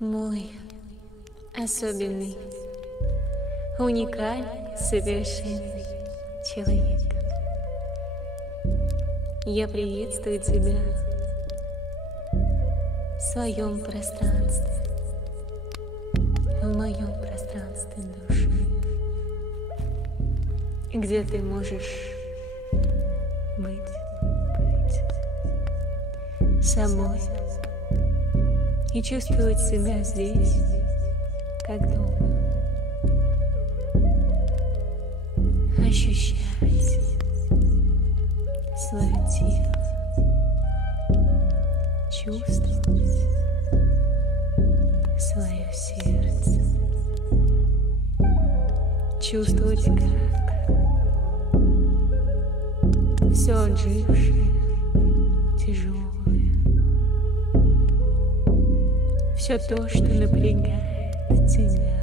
Мой особенный, уникальный, совершенный человек. Я приветствую тебя в своем пространстве, в моем пространстве души, где ты можешь быть собой и чувствовать себя здесь, как дома. Ощущать свое тело, чувствовать свое сердце, чувствовать, как все отжившее, тяжелое, все то, что напрягает тебя,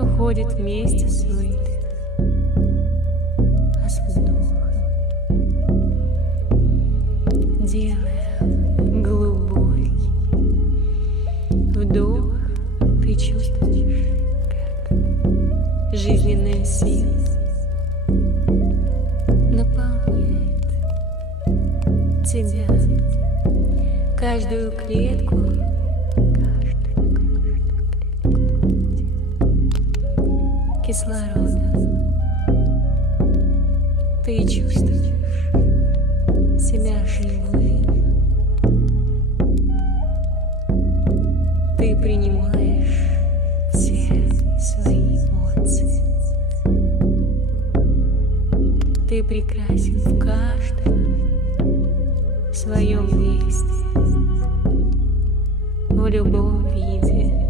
уходит вместе с выдохом, а с вдохом, делая глубокий вдох, ты чувствуешь, как жизненная сила наполняет тебя, каждую клетку, кислородом. Ты чувствуешь себя живым. Ты принимаешь все свои эмоции. Ты прекрасен в каждом своем действии, в любом виде.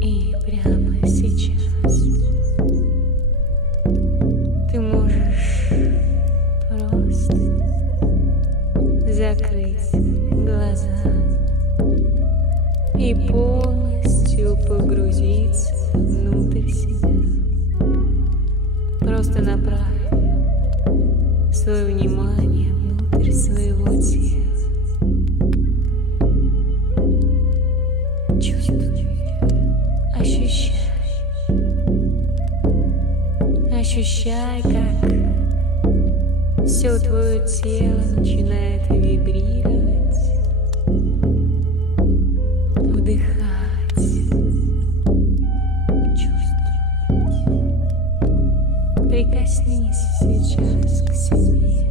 И прямо сейчас ты можешь просто закрыть глаза и полностью погрузиться внутрь себя. Просто направь свое внимание внутрь своего тела. Чувствуй, ощущай. Ощущай, как все твое тело начинает вибрировать, вдыхать, чувствовать. Прикоснись сейчас к себе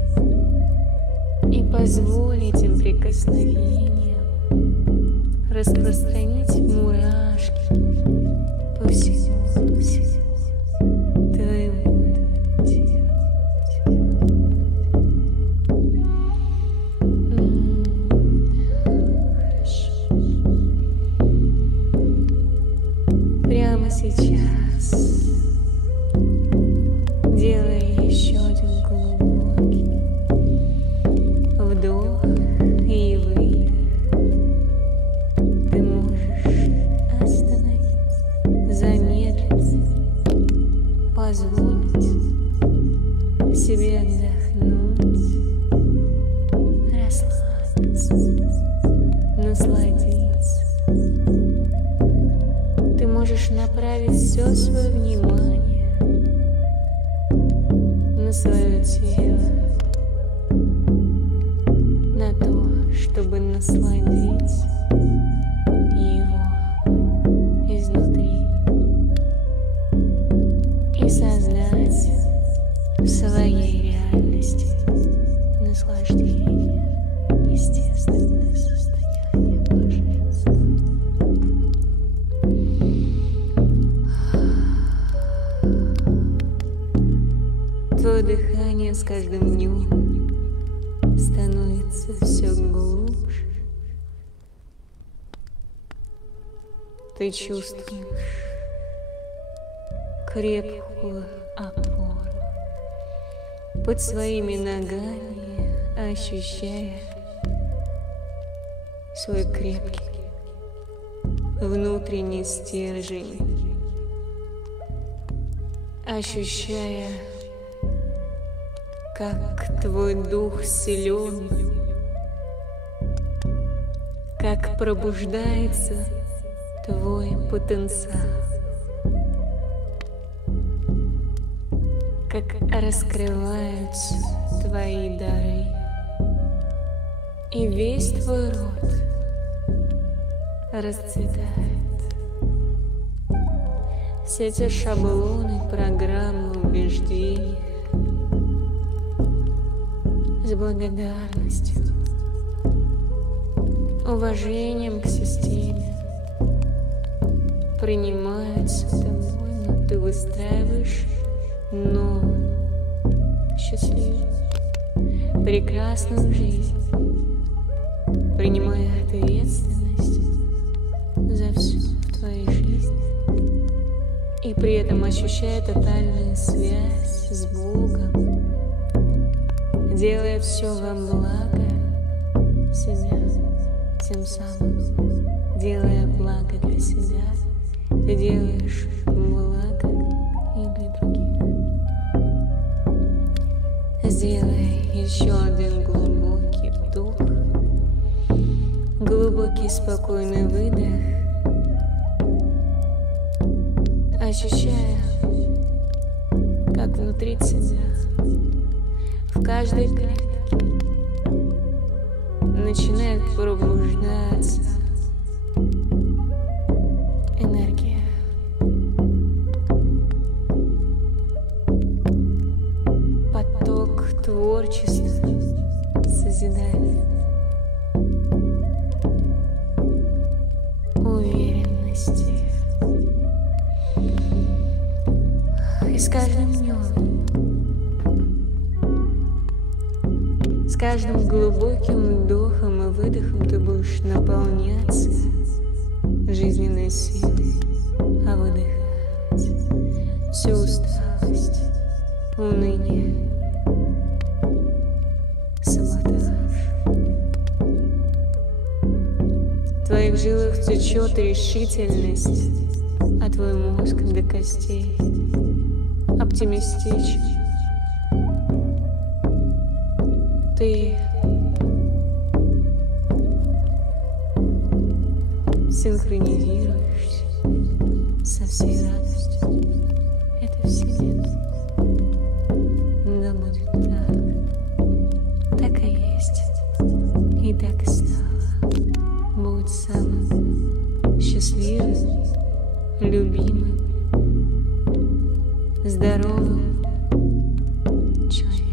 и позволь этим прикосновениям распространить мурашки по всему твоему телу. Хорошо. Прямо сейчас делай еще один глубокий вдох и выдох. Ты можешь остановиться, замедлиться, позволить себе отдохнуть, расслабиться, насладиться. Ты можешь направить все свое внимание на свое тело, на то, чтобы насладить его изнутри и создать в своей реальности наслаждение, естественное состояние блаженства. Твое дыхание с каждым днем становится все глубже. Ты чувствуешь крепкую опору под своими ногами, ощущая свой крепкий внутренний стержень, ощущая, как твой дух силен как пробуждается твой потенциал, как раскрываются твои дары, и весь твой род расцветает. Все те шаблоны, программы, убеждений с благодарностью, уважением к системе принимаются тобой, но ты выстраиваешь новую, счастливую, прекрасную жизнь, принимая ответственность за все в твоей жизни и при этом ощущая тотальную связь с Богом, делая все во благо себя, тем самым делая благо для себя, ты делаешь благо и для других. Сделай еще один глубокий вдох, глубокий спокойный выдох, ощущая, как внутри тебя, в каждой клетке начинает пробуждаться энергия. Поток творчества, созидания, уверенности. И с каждым днем, с каждым глубоким вдохом и выдохом ты будешь наполняться жизненной силой, а выдыхать всю усталость, уныние, саботаж. В твоих жилах течет решительность, а твой мозг до костей оптимистичен. Ты синхронизируешься со всей радостью этой вселенной. Да будет так и есть, и так и стало. Будь самым счастливым, любимым, здоровым человеком.